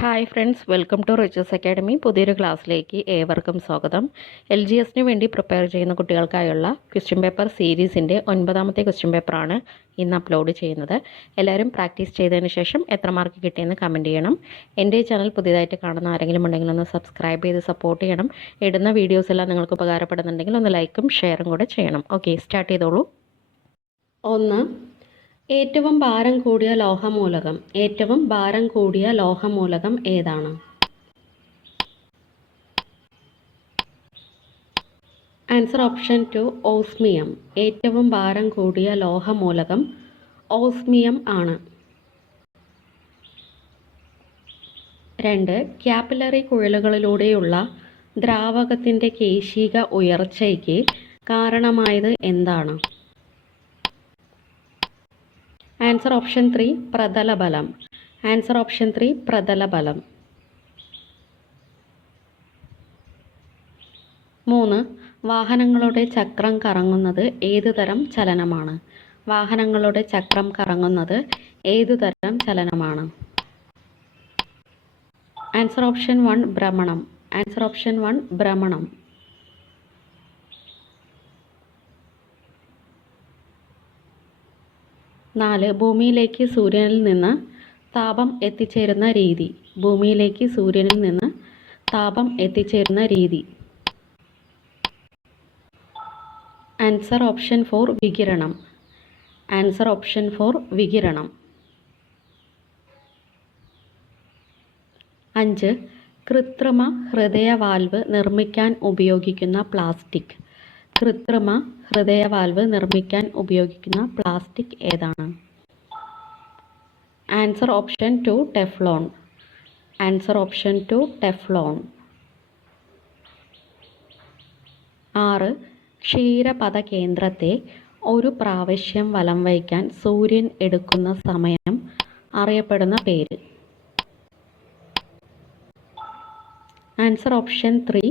Hi friends, welcome to Riches Academy. പുതിയൊരു ക്ലാസ്സിലേക്ക് ഏവർക്കും സ്വാഗതം. LGSന് വേണ്ടി പ്രിപ്പയർ ചെയ്യുന്ന കുട്ടികൾക്കായുള്ള ക്വസ്റ്റ്യൻ പേപ്പർ സീരീസിൻ്റെ 9ാമത്തെ ക്വസ്റ്റ്യൻ പേപ്പറാണ് ഇന്ന് അപ്ലോഡ് ചെയ്യുന്നത്. എല്ലാവരും പ്രാക്ടീസ് ചെയ്തതിന് ശേഷം എത്ര മാർക്ക് കിട്ടിയെന്ന് കമൻറ്റ് ചെയ്യണം. എൻ്റെ ചാനൽ പുതിയതായിട്ട് കാണുന്ന ആരെങ്കിലും ഉണ്ടെങ്കിൽ ഒന്ന് സബ്സ്ക്രൈബ് ചെയ്ത് സപ്പോർട്ട് ചെയ്യണം. ഇടുന്ന വീഡിയോസ് എല്ലാം നിങ്ങൾക്ക് ഉപകാരപ്പെടുന്നുണ്ടെങ്കിൽ ഒന്ന് ലൈക്കും ഷെയറും കൂടെ ചെയ്യണം. ഓക്കെ, സ്റ്റാർട്ട് ചെയ്തോളൂ. 1. ഏറ്റവും ഭാരം കൂടിയ ലോഹമൂലകം. ഏറ്റവും ഭാരം കൂടിയ ലോഹമൂലകം ഏതാണ്? Answer option 2 osmium. ഏറ്റവും ഭാരം കൂടിയ ലോഹമൂലകം ഓസ്മിയം ആണ്. 2. ക്യാപ്പിലറി കുഴലുകളിലൂടെയുള്ള ദ്രാവകത്തിൻ്റെ കേശിക ഉയർച്ചയ്ക്ക് കാരണമായത് എന്താണ്? ആൻസർ ഓപ്ഷൻ 3 പ്രതലബലം. ആൻസർ ഓപ്ഷൻ 3 പ്രതലബലം. 3. വാഹനങ്ങളുടെ ചക്രം കറങ്ങുന്നത് ഏതുതരം ചലനമാണ്? വാഹനങ്ങളുടെ ചക്രം കറങ്ങുന്നത് ഏതുതരം ചലനമാണ്? ആൻസർ ഓപ്ഷൻ 1 ഭ്രമണം. ആൻസർ ഓപ്ഷൻ 1 ഭ്രമണം. 4. ഭൂമിയിലേക്ക് സൂര്യനിൽ നിന്ന് താപം എത്തിച്ചേരുന്ന രീതി. ഭൂമിയിലേക്ക് സൂര്യനിൽ നിന്ന് താപം എത്തിച്ചേരുന്ന രീതി. ആൻസർ ഓപ്ഷൻ 4 വികിരണം. ആൻസർ ഓപ്ഷൻ 4 വികിരണം. 5. കൃത്രിമ ഹൃദയവാൽവ് നിർമ്മിക്കാൻ ഉപയോഗിക്കുന്ന പ്ലാസ്റ്റിക്. കൃത്രിമ ഹൃദയവാൽവ് നിർമ്മിക്കാൻ ഉപയോഗിക്കുന്ന പ്ലാസ്റ്റിക് ഏതാണ്? Answer option 2 Teflon. Answer option 2 Teflon. 6. ക്ഷീരപഥ കേന്ദ്രത്തെ ഒരു പ്രാവശ്യം വലം വയ്ക്കാൻ സൂര്യൻ എടുക്കുന്ന സമയം അറിയപ്പെടുന്ന പേര്. Answer option 3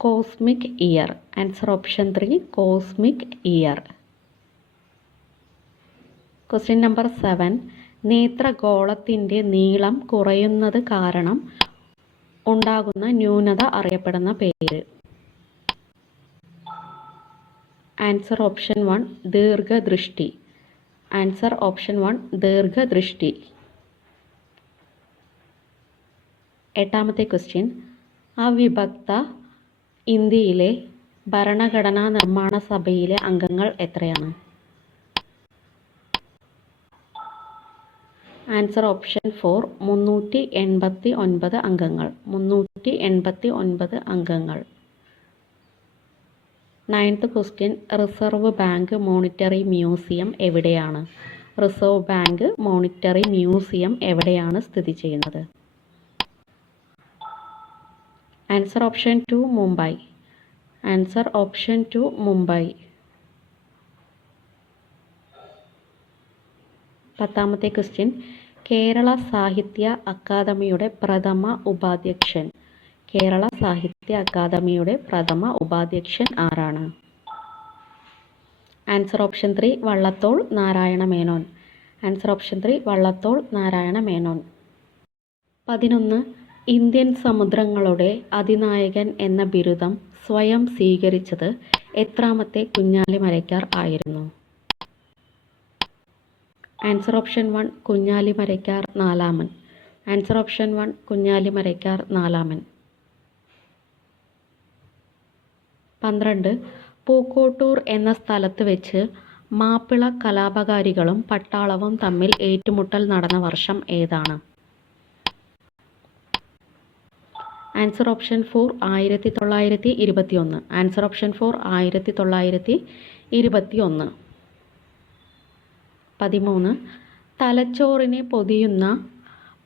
cosmic year. Answer option 3 cosmic year. Question number 7. നേത്രഗോളത്തിൻ്റെ നീളം കുറയുന്നത് കാരണം ഉണ്ടാകുന്ന ന്യൂനത അറിയപ്പെടുന്ന പേര്. ആൻസർ ഓപ്ഷൻ 1 ദീർഘദൃഷ്ടി. ആൻസർ ഓപ്ഷൻ 1 ദീർഘദൃഷ്ടി. 8ാമത്തെ ക്വസ്റ്റ്യൻ. അവിഭക്ത ഇന്ത്യയിലെ ഭരണഘടനാ നിർമ്മാണ സഭയിലെ അംഗങ്ങൾ എത്രയാണ്? ആൻസർ ഓപ്ഷൻ 4 389 അംഗങ്ങൾ. 389 അംഗങ്ങൾ. 9th question. Reserve bank monetary museum എവിടെയാണ്? റിസർവ് ബാങ്ക് മോണിറ്ററി മ്യൂസിയം എവിടെയാണ് സ്ഥിതി ചെയ്യുന്നത്? Answer option 2 Mumbai. Answer option 2 Mumbai. 10ാമത്തെ ക്വസ്റ്റ്യൻ. കേരള സാഹിത്യ അക്കാദമിയുടെ പ്രഥമ ഉപാധ്യക്ഷൻ. കേരള സാഹിത്യ അക്കാദമിയുടെ പ്രഥമ ഉപാധ്യക്ഷൻ ആരാണ്? Answer option 3 Vallathol Narayana Menon. Answer option 3 Vallathol Narayana Menon. 11. Indian സമുദ്രങ്ങളുടെ അതിനായകൻ എന്ന ബിരുദം സ്വയം സ്വീകരിച്ചത് എത്രാമത്തെ കുഞ്ഞാലിമരയ്ക്കാർ ആയിരുന്നു? ആൻസർ ഓപ്ഷൻ 1 കുഞ്ഞാലിമരയ്ക്കാർ നാലാമൻ. ആൻസർ ഓപ്ഷൻ 1 കുഞ്ഞാലിമരയ്ക്കാർ നാലാമൻ. 12. പൂക്കോട്ടൂർ എന്ന സ്ഥലത്ത് വെച്ച് മാപ്പിള കലാപകാരികളും പട്ടാളവും തമ്മിൽ ഏറ്റുമുട്ടൽ നടന്ന വർഷം ഏതാണ്? Answer option 4 1921. Answer option 4 1921. 13. തലച്ചോറിനെ പൊതിയുന്ന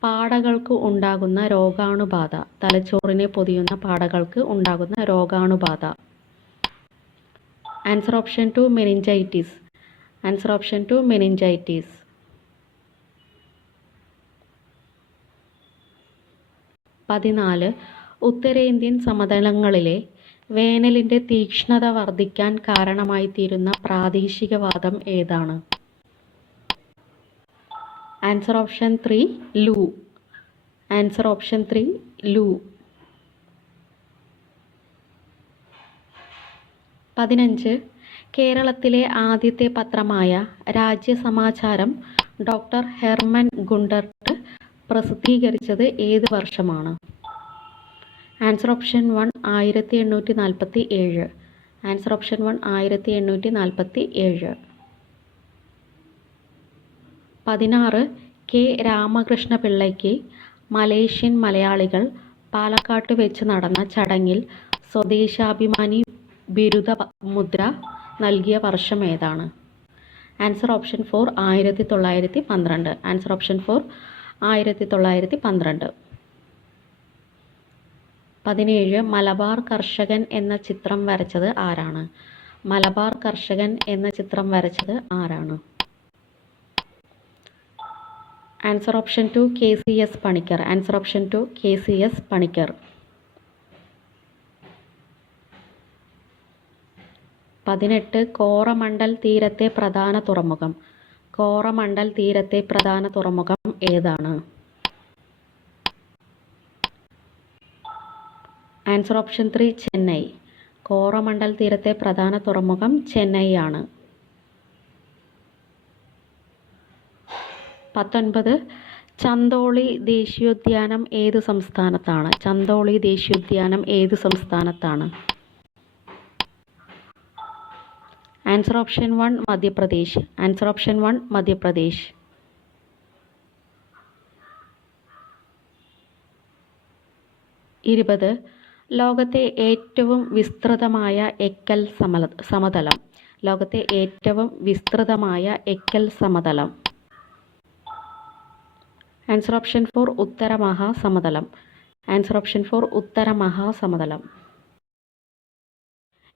പാടകൾക്ക് ഉണ്ടാകുന്ന രോഗാണുബാധ. തലച്ചോറിനെ പൊതിയുന്ന പാടകൾക്ക് ഉണ്ടാകുന്ന രോഗാണുബാധ. Answer option 2 meningitis. Answer option 2 meningitis. 14. ഉത്തരേന്ത്യൻ സമതലങ്ങളിലെ വേനലിൻ്റെ തീക്ഷ്ണത വർദ്ധിക്കാൻ കാരണമായിത്തീരുന്ന പ്രാദേശികവാദം ഏതാണ്? Answer option 3 loo. Answer option 3 loo. 15. കേരളത്തിലെ ആദ്യത്തെ പത്രമായ രാജ്യസമാചാരം ഡോക്ടർ ഹെർമൻ ഗുണ്ടർട്ട് പ്രസിദ്ധീകരിച്ചത് ഏത് വർഷമാണ്? Answer option 1 1847. Answer option 1 1847. 16. K രാമകൃഷ്ണപിള്ളയ്ക്ക് മലേഷ്യൻ മലയാളികൾ പാലക്കാട്ട് വെച്ച് നടന്ന ചടങ്ങിൽ സ്വദേശാഭിമാനി ബിരുദ മുദ്ര നൽകിയ വർഷം ഏതാണ്? Answer option 4 1912. Answer option 4 1912. 17. Malabar കർഷകൻ എന്ന ചിത്രം വരച്ചത് ആരാണ്? മലബാർ കർഷകൻ എന്ന ചിത്രം വരച്ചത് ആരാണ്? Answer option 2 KCS Panicker. Answer option 2 KCS Panicker. 18. Coromandel തീരത്തെ പ്രധാന തുറമുഖം. കോറമണ്ടൽ തീരത്തെ പ്രധാന തുറമുഖം ഏതാണ്? Answer option 3 Chennai. കോറമണ്ടൽ തീരത്തെ പ്രധാന തുറമുഖം ചെന്നൈ ആണ്. 19. ചന്ദോളി ദേശീയോദ്യാനം ഏത് സംസ്ഥാനത്താണ്? ചന്ദോളി ദേശീയോദ്യാനം ഏത് സംസ്ഥാനത്താണ്? Answer option 1 Madhya Pradesh. Answer option 1 Madhya Pradesh. 20. ലോകത്തെ ഏറ്റവും വിസ്തൃതമായ എക്കൽ സമതലം. ലോകത്തെ ഏറ്റവും വിസ്തൃതമായ എക്കൽ സമതലം. ആൻസർ ഓപ്ഷൻ 4 ഉത്തര മഹാസമതലം. ആൻസർ ഓപ്ഷൻ 4 ഉത്തര മഹാസമതലം.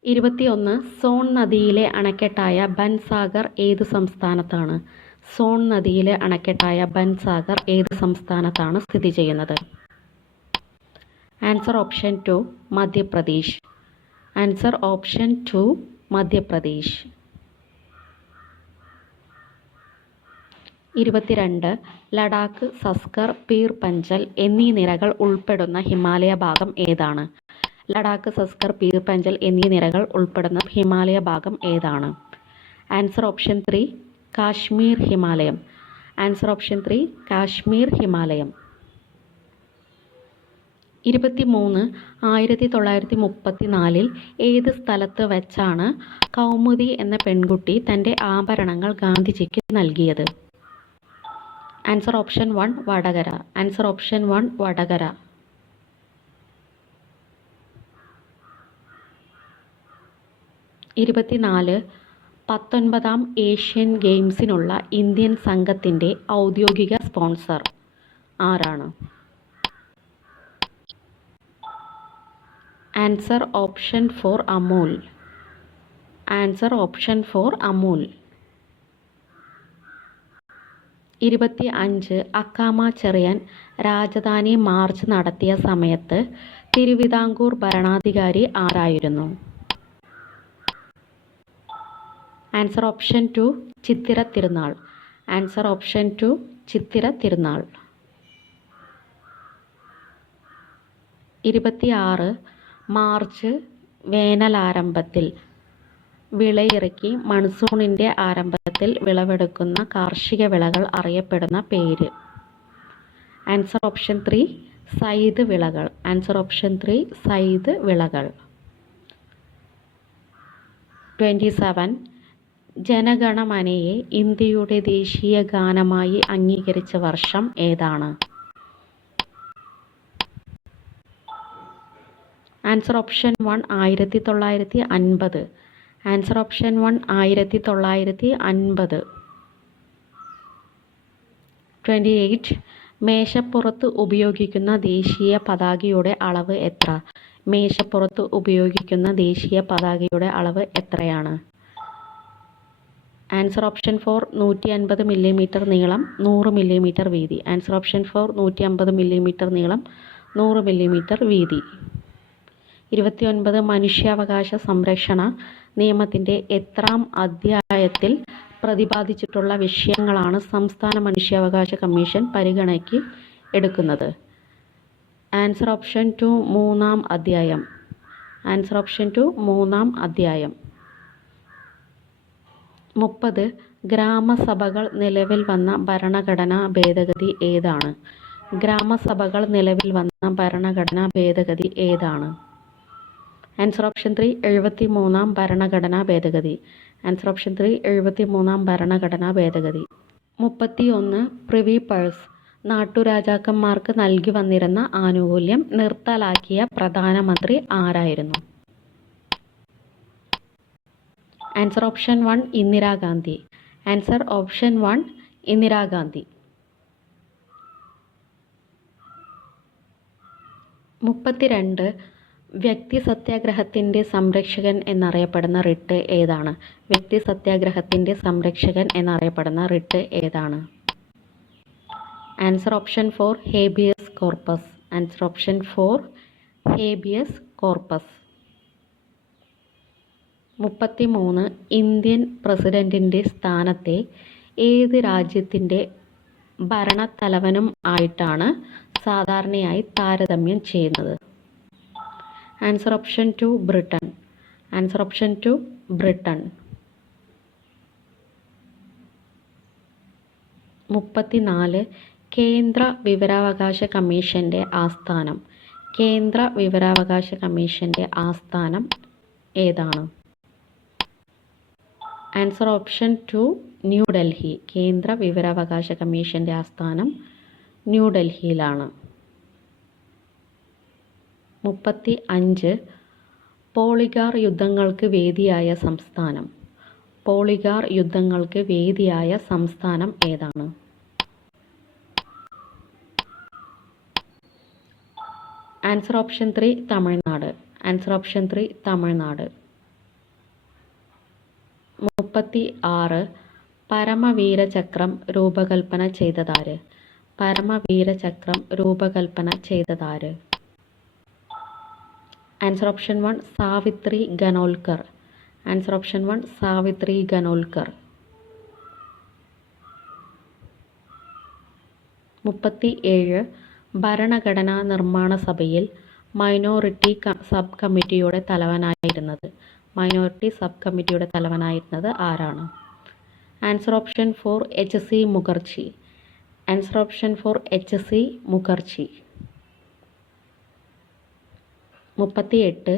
21. സോൺ നദിയിലെ അണക്കെട്ടായ ബൻസാഗർ ഏത് സംസ്ഥാനത്താണ്? സോൺ നദിയിലെ അണക്കെട്ടായ ബൻസാഗർ ഏത് സംസ്ഥാനത്താണ് സ്ഥിതി ചെയ്യുന്നത്? Answer option 2 Madhya Pradesh. Answer option 2 Madhya Pradesh. 22. Ladakh, Zanskar, Pir Panjal എന്നീ നിരകൾ ഉൾപ്പെടുന്ന ഹിമാലയ ഭാഗം ഏതാണ്? ലഡാക്ക്, സസ്കർ, പീർ പഞ്ചൽ എന്നീ നിരകൾ ഉൾപ്പെടുന്ന ഹിമാലയ ഭാഗം ഏതാണ്? ആൻസർ ഓപ്ഷൻ 3 കാശ്മീർ ഹിമാലയം. ആൻസർ ഓപ്ഷൻ 3 കാശ്മീർ ഹിമാലയം. 23. 1934 ഏത് സ്ഥലത്ത് വെച്ചാണ് കൗമുദി എന്ന പെൺകുട്ടി തൻ്റെ ആഭരണങ്ങൾ ഗാന്ധിജിക്ക് നൽകിയത്? Answer option 1 Vadakara. Answer option 1 Vadakara. 24. 19ാം ഏഷ്യൻ ഗെയിംസിനുള്ള ഇന്ത്യൻ സംഘത്തിൻ്റെ ഔദ്യോഗിക സ്പോൺസർ ആരാണ്? Answer option 4 Amul. Answer option 4 Amul. 25. Accamma Cherian Rajadhani march നടത്തിയ സമയത്ത് തിരുവിതാംകൂർ ഭരണാധികാരി ആരായിരുന്നു? Answer option 2 Chithira Thirunal. Answer option 2 Chithira Thirunal. 26. March വേനലാരംഭത്തിൽ വിളയിറക്കി മൺസൂണിൻ്റെ ആരംഭത്തിൽ വിളവെടുക്കുന്ന കാർഷിക വിളകൾ അറിയപ്പെടുന്ന പേര്? ആൻസർ ഓപ്ഷൻ 3 സൈദ് വിളകൾ. ആൻസർ ഓപ്ഷൻ 3 സൈദ് വിളകൾ. 27. ജനഗണമനയെ ഇന്ത്യയുടെ ദേശീയ ഗാനമായി അംഗീകരിച്ച വർഷം ഏതാണ്? Answer option 1 1950. Answer option 1 1950. 28. മേശപ്പുറത്ത് ഉപയോഗിക്കുന്ന ദേശീയ പതാകയുടെ അളവ് എത്ര? മേശപ്പുറത്ത് ഉപയോഗിക്കുന്ന ദേശീയ പതാകയുടെ അളവ് എത്രയാണ്? ആൻസർ ഓപ്ഷൻ 4 150 മില്ലിമീറ്റർ നീളം 100 മില്ലിമീറ്റർ വീതി. ആൻസർ ഓപ്ഷൻ 4 150 മില്ലിമീറ്റർ നീളം 100 മില്ലിമീറ്റർ വീതി. 29. മനുഷ്യാവകാശ സംരക്ഷണ നിയമത്തിൻ്റെ എത്രാം അധ്യായത്തിൽ പ്രതിപാദിച്ചിട്ടുള്ള വിഷയങ്ങളാണ് സംസ്ഥാന മനുഷ്യാവകാശ കമ്മീഷൻ പരിഗണനയ്ക്ക് എടുക്കുന്നത്? ആൻസർ ഓപ്ഷൻ 2 മൂന്നാം അധ്യായം. ആൻസർ ഓപ്ഷൻ 2 മൂന്നാം അധ്യായം. 30 ഗ്രാമസഭകൾ നിലവിൽ വന്ന ഭരണഘടനാ ഭേദഗതി ഏതാണ്? ഗ്രാമസഭകൾ നിലവിൽ വന്ന ഭരണഘടനാ ഭേദഗതി ഏതാണ്? ആൻസർ ഓപ്ഷൻ 3 73-ാം ഭരണഘടനാ ഭേദഗതി. ആൻസർ ഓപ്ഷൻ 3 73-ാം ഭരണഘടനാ ഭേദഗതി. 31 പ്രിവി പേഴ്സ് നാട്ടുരാജാക്കന്മാർക്ക് നൽകി വന്നിരുന്ന ആനുകൂല്യം നിർത്തലാക്കിയ പ്രധാനമന്ത്രി ആരായിരുന്നു? Answer option 1 Indira Gandhi. Answer option 1 Indira Gandhi. 32 വ്യക്തി സത്യാഗ്രഹത്തിൻ്റെ സംരക്ഷകൻ എന്നറിയപ്പെടുന്ന റിട്ട് ഏതാണ്? വ്യക്തി സത്യാഗ്രഹത്തിൻ്റെ സംരക്ഷകൻ എന്നറിയപ്പെടുന്ന റിട്ട് ഏതാണ്? Answer option 4 habeas corpus. Answer option 4 habeas corpus. 33 Indian പ്രസിഡന്റിൻ്റെ സ്ഥാനത്തെ ഏത് രാജ്യത്തിൻ്റെ ഭരണത്തലവനും ആയിട്ടാണ് സാധാരണയായി താരതമ്യം ചെയ്യുന്നത്? Answer option 2 Britain. Answer option 2 Britain. 34 കേന്ദ്ര വിവരാവകാശ കമ്മീഷൻ്റെ ആസ്ഥാനം. കേന്ദ്ര വിവരാവകാശ കമ്മീഷൻ്റെ ആസ്ഥാനം ഏതാണ്? Answer option 2 New Delhi. കേന്ദ്ര വിവരാവകാശ കമ്മീഷൻ്റെ ആസ്ഥാനം ന്യൂഡൽഹിയിലാണ്. 35 പോളിഗാർ യുദ്ധങ്ങൾക്ക് വേദിയായ സംസ്ഥാനം. പോളിഗാർ യുദ്ധങ്ങൾക്ക് വേദിയായ സംസ്ഥാനം ഏതാണ്? Answer option 3 Tamil Nadu. Answer option 3 Tamil Nadu. 36 Param Vir Chakra രൂപകൽപ്പന ചെയ്തതാര്? പരമവീരചക്രം രൂപകൽപ്പന ചെയ്തതാര്? Answer option 1 Savitri Khanolkar. Answer option 1 Savitri Khanolkar. 37 ഭരണഘടനാ നിർമ്മാണ സഭയിൽ മൈനോറിറ്റി സബ് കമ്മിറ്റിയുടെ തലവനായിരുന്നത്. മൈനോറിറ്റി സബ് കമ്മിറ്റിയുടെ തലവനായിരുന്നത് ആരാണ്? Answer option 4 HC Mukherjee. Answer option 4 HC Mukherjee. 38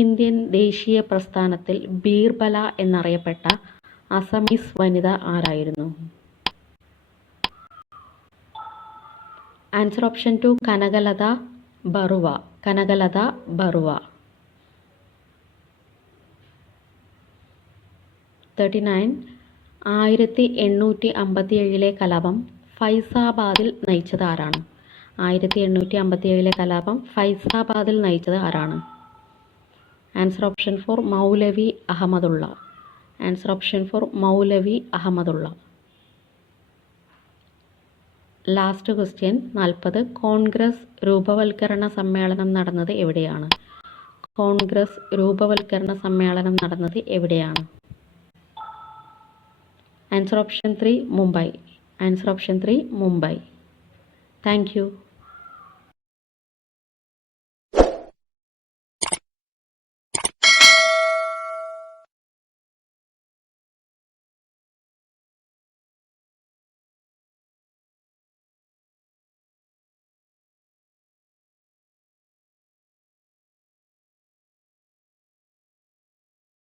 Indian ദേശീയ പ്രസ്ഥാനത്തിൽ ബീർബല എന്നറിയപ്പെട്ട അസമീസ് വനിത ആരായിരുന്നു? Answer option 2 Kanaklata Barua. കനകലത ബറുവ. 39 1857 കലാപം ഫൈസാബാദിൽ നയിച്ചത് ആരാണ്? 1857 കലാപം ഫൈസാബാദിൽ നയിച്ചത് ആരാണ്? ആൻസർ ഓപ്ഷൻ 4 മൗലവി അഹമ്മദുള്ള. ആൻസർ ഓപ്ഷൻ 4 മൗലവി അഹമ്മദുള്ള. ലാസ്റ്റ് ക്വസ്റ്റ്യൻ 40 കോൺഗ്രസ് രൂപവൽക്കരണ സമ്മേളനം നടന്നത് എവിടെയാണ്? കോൺഗ്രസ് രൂപവൽക്കരണ സമ്മേളനം നടന്നത് എവിടെയാണ്? Answer option 3 Mumbai. Answer option 3 Mumbai. Thank you.